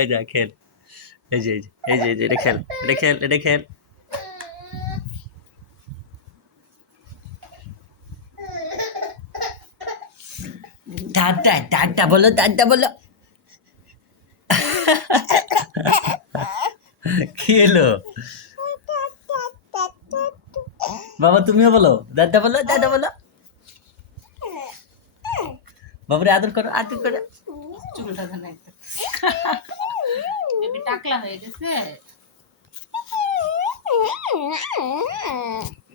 এই যা খেল, এই যে এটা খেল, এটা খেল। টাটা টাটা বলো, টাটা বলো। কি এলো বাবা? তুমিও বলো, দাদা বলো, দাদা বলো। বাবুরে আদর করো, আদর করো। চুলটা ধরে একটা বেবি টাকলা হয়ে গেছে।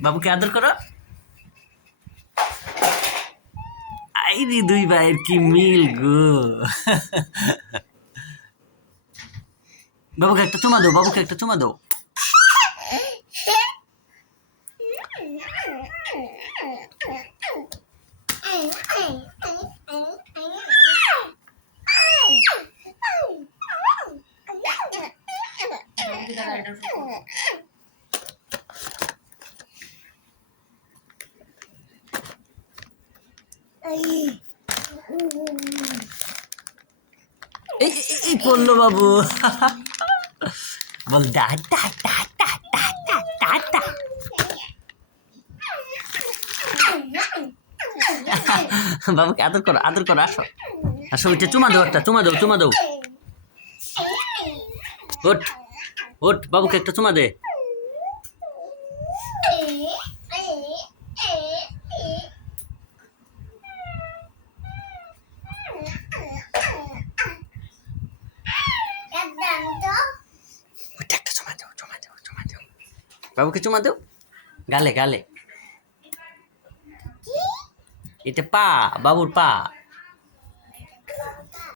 বাবুকে আদর করো। আইরি দুই ভাইয়ের কি মিল গো। বাবুকে একটা চুমা দাও, বাবুকে একটা চুমা দাও। এই পড়লো বাবু। বল দাদা দাদা দাদা দাদা। বাবুকে আদর করো, আদর করো, আসো আসো, ওইটা চুমা দাও, একটা চুমা দাও, চুমা দাও। ওঠ ওঠ, বাবুকে একটা চুমা দে। ওইটা একটা চুমা দাও, চুমা দাও, চুমা দাও। বাবুকে চুমা দাও, গালে গালে। এটা পা, বাবুর পা।